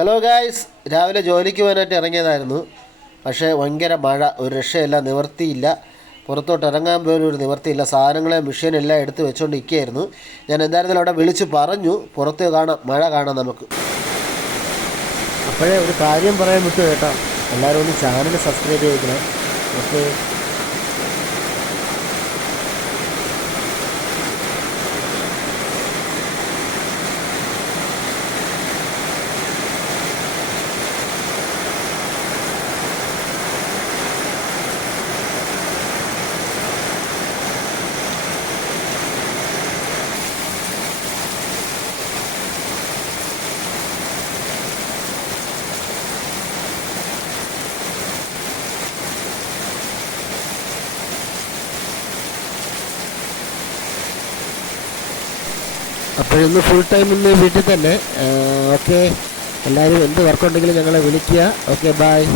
Hello guys രാവിലെ ജോലിക്ക് പോകാനായിട്ട് ഇറങ്ങിയതായിരുന്നു. പക്ഷേ ഭയങ്കര മഴ ഒരു രക്ഷയില്ല നിവർത്തിയില്ല. പുറത്തോട്ട് ഇറങ്ങാൻ പോലും ഒരു നിവർത്തിയില്ല. സാധനങ്ങളെ മെഷീനെല്ലാം എടുത്ത് വെച്ചുകൊണ്ട് ഇരിക്കുകയായിരുന്നു ഞാൻ എന്തായിരുന്നാലും അവിടെ വിളിച്ച് പറഞ്ഞു പുറത്ത് കാണാം മഴ കാണാം നമുക്ക്. അപ്പോഴേ ഒരു കാര്യം പറയാൻ വിട്ടു കേട്ടോ. എല്ലാവരും ഒന്ന് ചാനൽ സബ്സ്ക്രൈബ് ചെയ്തിക്കണം ഓക്കെ അപ്പോഴിന്ന് ഫുൾ ടൈം ഇന്ന് വീട്ടിൽ തന്നെ. ഓക്കെ. എല്ലാവരും എന്ത് വർക്കുണ്ടെങ്കിലും ഞങ്ങളെ വിളിക്കുക. Okay bye